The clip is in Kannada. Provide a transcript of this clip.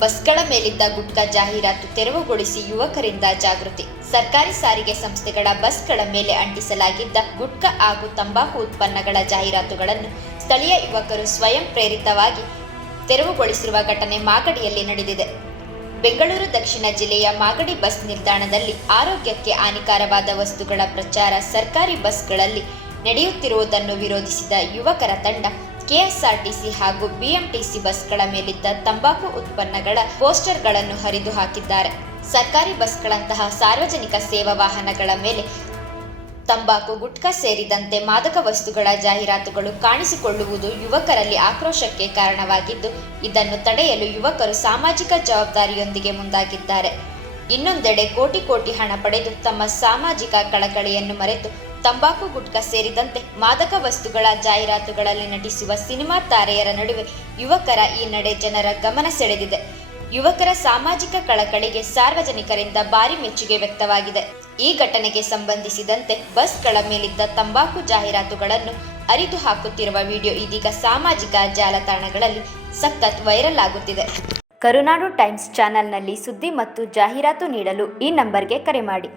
ಬಸ್ಗಳ ಮೇಲಿದ್ದ ಗುಟ್ಕಾ ಜಾಹೀರಾತು ತೆರವುಗೊಳಿಸಿ ಯುವಕರಿಂದ ಜಾಗೃತಿ. ಸರ್ಕಾರಿ ಸಾರಿಗೆ ಸಂಸ್ಥೆಗಳ ಬಸ್ಗಳ ಮೇಲೆ ಅಂಟಿಸಲಾಗಿದ್ದ ಗುಟ್ಕಾ ಹಾಗೂ ತಂಬಾಕು ಉತ್ಪನ್ನಗಳ ಜಾಹೀರಾತುಗಳನ್ನು ಸ್ಥಳೀಯ ಯುವಕರು ಸ್ವಯಂ ಪ್ರೇರಿತವಾಗಿ ತೆರವುಗೊಳಿಸಿರುವ ಘಟನೆ ಮಾಗಡಿಯಲ್ಲಿ ನಡೆದಿದೆ. ಬೆಂಗಳೂರು ದಕ್ಷಿಣ ಜಿಲ್ಲೆಯ ಮಾಗಡಿ ಬಸ್ ನಿಲ್ದಾಣದಲ್ಲಿ ಆರೋಗ್ಯಕ್ಕೆ ಹಾನಿಕಾರವಾದ ವಸ್ತುಗಳ ಪ್ರಚಾರ ಸರ್ಕಾರಿ ಬಸ್ಗಳಲ್ಲಿ ನಡೆಯುತ್ತಿರುವುದನ್ನು ವಿರೋಧಿಸಿದ ಯುವಕರ ತಂಡ ಕೆಎಸ್ಆರ್ಟಿಸಿ ಹಾಗೂ ಬಿಎಂಟಿಸಿ ಬಸ್ಗಳ ಮೇಲಿದ್ದ ತಂಬಾಕು ಉತ್ಪನ್ನಗಳ ಪೋಸ್ಟರ್ಗಳನ್ನು ಹರಿದು ಹಾಕಿದ್ದಾರೆ. ಸರ್ಕಾರಿ ಬಸ್ಗಳಂತಹ ಸಾರ್ವಜನಿಕ ಸೇವಾ ವಾಹನಗಳ ಮೇಲೆ ತಂಬಾಕು, ಗುಟ್ಕಾ ಸೇರಿದಂತೆ ಮಾದಕ ವಸ್ತುಗಳ ಜಾಹೀರಾತುಗಳು ಕಾಣಿಸಿಕೊಳ್ಳುವುದು ಯುವಕರಲ್ಲಿ ಆಕ್ರೋಶಕ್ಕೆ ಕಾರಣವಾಗಿದ್ದು, ಇದನ್ನು ತಡೆಯಲು ಯುವಕರು ಸಾಮಾಜಿಕ ಜವಾಬ್ದಾರಿಯೊಂದಿಗೆ ಮುಂದಾಗಿದ್ದಾರೆ. ಇನ್ನೊಂದೆಡೆ ಕೋಟಿ ಹಣ ಪಡೆದು ತಮ್ಮ ಸಾಮಾಜಿಕ ಕಳಕಳಿಯನ್ನು ಮರೆತು ತಂಬಾಕು, ಗುಟ್ಕಾ ಸೇರಿದಂತೆ ಮಾದಕ ವಸ್ತುಗಳ ಜಾಹೀರಾತುಗಳಲ್ಲಿ ನಟಿಸುವ ಸಿನಿಮಾ ತಾರೆಯರ ನಡುವೆ ಯುವಕರ ಈ ನಡೆ ಜನರ ಗಮನ ಸೆಳೆದಿದೆ. ಯುವಕರ ಸಾಮಾಜಿಕ ಕಳಕಳಿಗೆ ಸಾರ್ವಜನಿಕರಿಂದ ಭಾರಿ ಮೆಚ್ಚುಗೆ ವ್ಯಕ್ತವಾಗಿದೆ. ಈ ಘಟನೆಗೆ ಸಂಬಂಧಿಸಿದಂತೆ ಬಸ್ಗಳ ಮೇಲಿದ್ದ ತಂಬಾಕು ಜಾಹೀರಾತುಗಳನ್ನು ಅರಿದು ಹಾಕುತ್ತಿರುವ ವಿಡಿಯೋ ಇದೀಗ ಸಾಮಾಜಿಕ ಜಾಲತಾಣಗಳಲ್ಲಿ ಸಖತ್ ವೈರಲ್ ಆಗುತ್ತಿದೆ. ಕರುನಾಡು ಟೈಮ್ಸ್ ಚಾನೆಲ್ನಲ್ಲಿ ಸುದ್ದಿ ಮತ್ತು ಜಾಹೀರಾತು ನೀಡಲು ಈ ನಂಬರ್ಗೆ ಕರೆ ಮಾಡಿ.